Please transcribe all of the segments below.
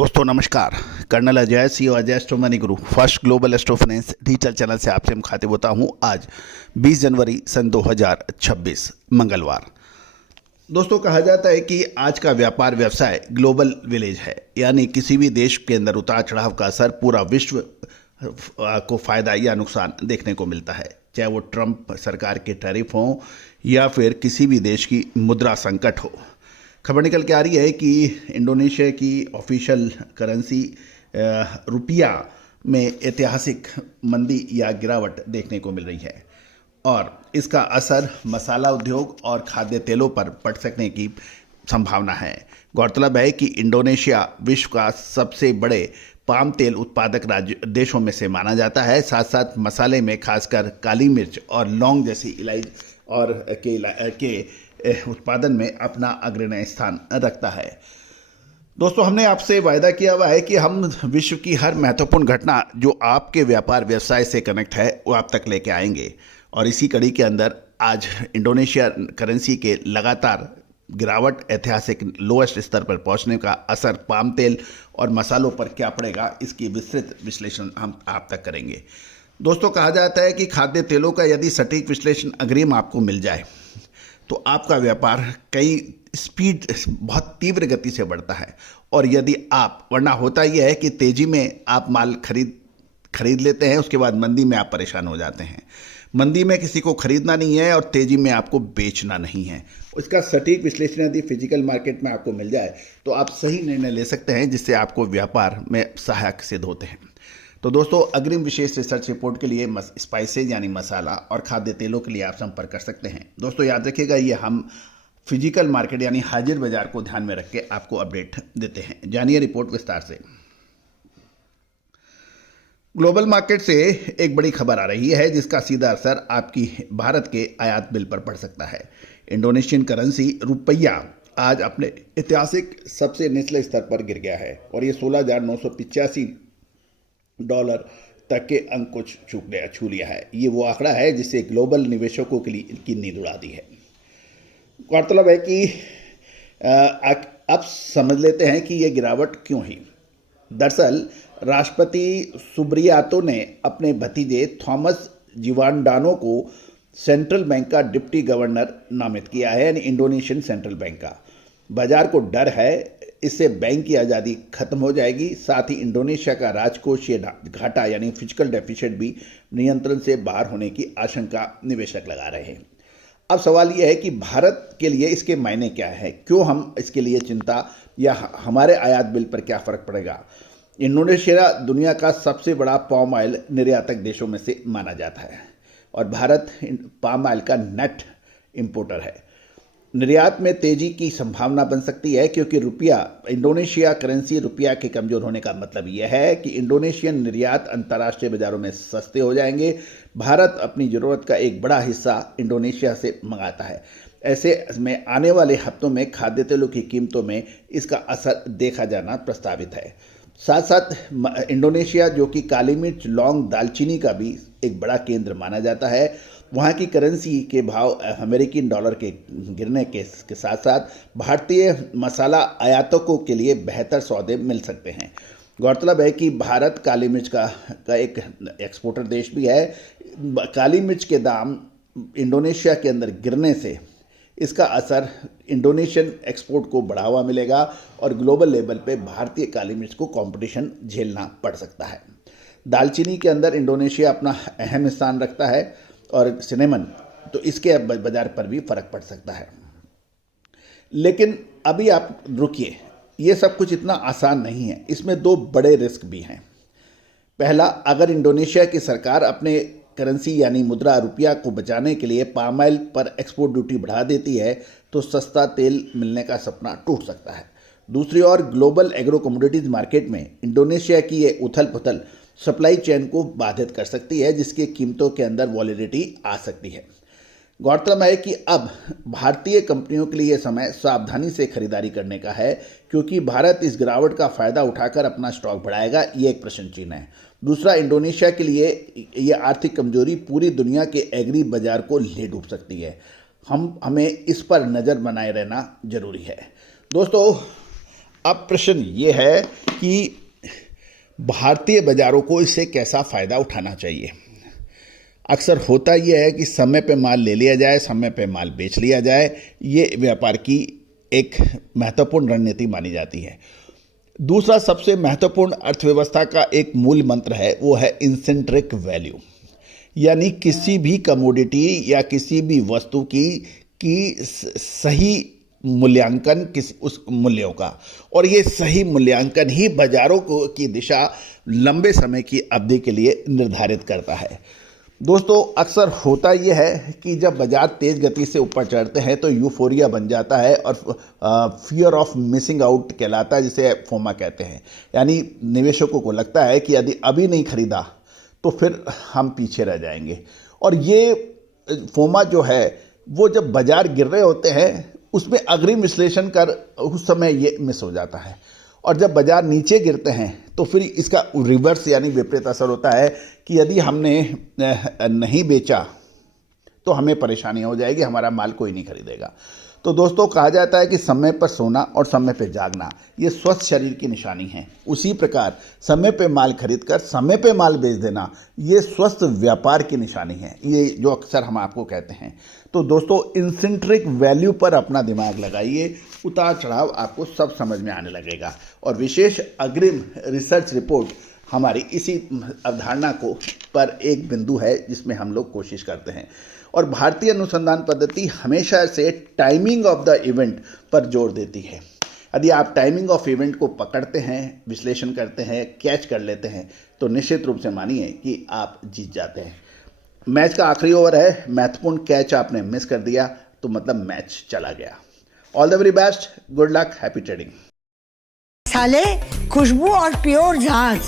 दोस्तों नमस्कार। Colonel Ajay CO Ajay astro money guru first global astro finance digital channel से आपसे मुखातिब होता हूं। आज 20 जनवरी सन 2026 मंगलवार। दोस्तों कहा जाता है कि आज का व्यापार व्यवसाय ग्लोबल विलेज है, यानी किसी भी देश के अंदर उतार चढ़ाव का असर पूरा विश्व को फायदा या नुकसान देखने को मिलता है, चाहे वो ट्रंप सरकार के टैरिफ हों या फिर किसी भी देश की मुद्रा संकट हो। खबर निकल के आ रही है कि इंडोनेशिया की ऑफिशियल करेंसी रुपया में ऐतिहासिक मंदी या गिरावट देखने को मिल रही है और इसका असर मसाला उद्योग और खाद्य तेलों पर पड़ सकने की संभावना है। गौरतलब है कि इंडोनेशिया विश्व का सबसे बड़े पाम तेल उत्पादक देशों में से माना जाता है। साथ साथ मसाले में खासकर काली मिर्च और लौंग जैसी इलायची और के उत्पादन में अपना अग्रणी स्थान रखता है। दोस्तों हमने आपसे वायदा किया हुआ है कि हम विश्व की हर महत्वपूर्ण घटना जो आपके व्यापार व्यवसाय से कनेक्ट है वो आप तक लेके आएंगे और इसी कड़ी के अंदर आज इंडोनेशिया करेंसी के लगातार गिरावट, ऐतिहासिक लोएस्ट स्तर पर पहुंचने का असर पाम तेल और मसालों पर क्या पड़ेगा, इसकी विस्तृत विश्लेषण हम आप तक करेंगे। दोस्तों कहा जाता है कि खाद्य तेलों का यदि सटीक विश्लेषण अग्रिम आपको मिल जाए तो आपका व्यापार बहुत तीव्र गति से बढ़ता है। और यदि वरना होता यह है कि तेजी में आप माल खरीद लेते हैं, उसके बाद मंदी में आप परेशान हो जाते हैं। मंदी में किसी को खरीदना नहीं है और तेजी में आपको बेचना नहीं है। इसका सटीक विश्लेषण यदि फिजिकल मार्केट में आपको मिल जाए तो आप सही निर्णय ले सकते हैं, जिससे आपको व्यापार में सहायक सिद्ध होते हैं। तो दोस्तों अग्रिम विशेष रिसर्च रिपोर्ट के लिए स्पाइसेज यानी मसाला और खाद्य तेलों के लिए आप संपर्क कर सकते हैं। दोस्तों याद रखिएगा, ये हम फिजिकल मार्केट यानी हाजिर बाजार को ध्यान में रख के आपको अपडेट देते हैं। जानिए रिपोर्ट विस्तार से। ग्लोबल मार्केट से एक बड़ी खबर आ रही है जिसका सीधा असर आपकी भारत के आयात बिल पर पड़ सकता है। इंडोनेशियन करेंसी रुपया आज अपने ऐतिहासिक सबसे निचले स्तर पर गिर गया है और ये $16,985 तक के अंक को छू लिया है। ये वो आंकड़ा है जिससे ग्लोबल निवेशकों के लिए इनकी नींद उड़ा दी है। गौरतलब है कि अब समझ लेते हैं कि ये गिरावट क्यों हुई। दरअसल राष्ट्रपति सुब्रियातो ने अपने भतीजे थॉमस जिवांडानो को सेंट्रल बैंक का डिप्टी गवर्नर नामित किया है, यानी इंडोनेशियन सेंट्रल बैंक का। बाजार को डर है इससे बैंक की आज़ादी खत्म हो जाएगी, साथ ही इंडोनेशिया का राजकोषीय घाटा यानी फिजिकल डेफिसिट भी नियंत्रण से बाहर होने की आशंका निवेशक लगा रहे हैं। अब सवाल यह है कि भारत के लिए इसके मायने क्या है, क्यों हम इसके लिए चिंता या हमारे आयात बिल पर क्या फ़र्क पड़ेगा। इंडोनेशिया दुनिया का सबसे बड़ा पाम ऑयल निर्यातक देशों में से माना जाता है और भारत पाम ऑयल का नेट इंपोर्टर है। निर्यात में तेजी की संभावना बन सकती है क्योंकि इंडोनेशिया करेंसी रुपया के कमज़ोर होने का मतलब यह है कि इंडोनेशियन निर्यात अंतर्राष्ट्रीय बाजारों में सस्ते हो जाएंगे। भारत अपनी ज़रूरत का एक बड़ा हिस्सा इंडोनेशिया से मंगाता है। ऐसे में आने वाले हफ्तों में खाद्य तेलों की कीमतों में इसका असर देखा जाना प्रस्तावित है। साथ साथ इंडोनेशिया जो कि काली मिर्च, लौंग, दालचीनी का भी एक बड़ा केंद्र माना जाता है, वहाँ की करेंसी के भाव अमेरिकन डॉलर के गिरने के साथ साथ भारतीय मसाला आयातकों के लिए बेहतर सौदे मिल सकते हैं। गौरतलब है कि भारत काली मिर्च का एक एक्सपोर्टर देश भी है। काली मिर्च के दाम इंडोनेशिया के अंदर गिरने से इसका असर इंडोनेशियन एक्सपोर्ट को बढ़ावा मिलेगा और ग्लोबल लेवल पे भारतीय काली मिर्च को कंपटीशन झेलना पड़ सकता है। दालचीनी के अंदर इंडोनेशिया अपना अहम स्थान रखता है और सिनेमन, तो इसके बाजार पर भी फर्क पड़ सकता है। लेकिन अभी आप रुकिए, ये सब कुछ इतना आसान नहीं है, इसमें दो बड़े रिस्क भी हैं। पहला, अगर इंडोनेशिया की सरकार अपने करेंसी यानी मुद्रा रुपया को बचाने के लिए पाम ऑयल पर एक्सपोर्ट ड्यूटी बढ़ा देती है तो सस्ता तेल मिलने का सपना टूट सकता है। दूसरी ओर ग्लोबल एग्रो कमोडिटीज मार्केट में इंडोनेशिया की ये उथल पुथल सप्लाई चेन को बाधित कर सकती है, जिसकी कीमतों के अंदर वॉलेटिलिटी आ सकती है। गौरतलब है कि अब भारतीय कंपनियों के लिए समय सावधानी से खरीदारी करने का है क्योंकि भारत इस गिरावट का फायदा उठाकर अपना स्टॉक बढ़ाएगा, ये एक प्रश्न चिन्ह है। दूसरा, इंडोनेशिया के लिए ये आर्थिक कमजोरी पूरी दुनिया के एग्री बाजार को ले डूब सकती है। हमें इस पर नज़र बनाए रहना जरूरी है। दोस्तों अब प्रश्न ये है कि भारतीय बाजारों को इससे कैसा फ़ायदा उठाना चाहिए। अक्सर होता यह है कि समय पे माल ले लिया जाए, समय पे माल बेच लिया जाए, ये व्यापार की एक महत्वपूर्ण रणनीति मानी जाती है। दूसरा सबसे महत्वपूर्ण अर्थव्यवस्था का एक मूल मंत्र है, वो है इंसेंट्रिक वैल्यू, यानी किसी भी कमोडिटी या किसी भी वस्तु की सही मूल्यांकन उस मूल्यों का, और ये सही मूल्यांकन ही बाजारों की दिशा लंबे समय की अवधि के लिए निर्धारित करता है। दोस्तों, अक्सर होता यह है कि जब बाजार तेज गति से ऊपर चढ़ते हैं तो यूफोरिया बन जाता है और फियर ऑफ मिसिंग आउट कहलाता है, जिसे फोमा कहते हैं। यानी निवेशकों को लगता है कि यदि अभी नहीं खरीदा तो फिर हम पीछे रह जाएंगे, और ये फोमा जो है वो जब बाजार गिर रहे होते हैं उसमें अग्रिम विश्लेषण कर उस समय ये मिस हो जाता है, और जब बाजार नीचे गिरते हैं तो फिर इसका रिवर्स यानी विपरीत असर होता है कि यदि हमने नहीं बेचा तो हमें परेशानी हो जाएगी, हमारा माल कोई नहीं खरीदेगा। तो दोस्तों, कहा जाता है कि समय पर सोना और समय पर जागना ये स्वस्थ शरीर की निशानी है। उसी प्रकार समय पे माल खरीद कर समय पे माल बेच देना ये स्वस्थ व्यापार की निशानी है, ये जो अक्सर हम आपको कहते हैं। तो दोस्तों, इंसेंट्रिक वैल्यू पर अपना दिमाग लगाइए, उतार चढ़ाव आपको सब समझ में आने लगेगा। और विशेष अग्रिम रिसर्च रिपोर्ट हमारी इसी अवधारणा को पर एक बिंदु है जिसमें हम लोग कोशिश करते हैं। और भारतीय अनुसंधान पद्धति हमेशा से टाइमिंग ऑफ द इवेंट पर जोर देती है। यदि आप टाइमिंग ऑफ इवेंट को पकड़ते हैं, विश्लेषण करते हैं, कैच कर लेते हैं, तो निश्चित रूप से मानिए कि आप जीत जाते हैं। मैच का आखिरी ओवर है, महत्वपूर्ण कैच आपने मिस कर दिया तो मतलब मैच चला गया। All the very best, good luck, happy trading. मसाले, खुशबू और प्योर झांझ,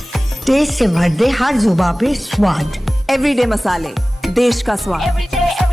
टेस्ट से भर दे हर जुबां पे स्वाद। एवरीडे मसाले, देश का स्वाद।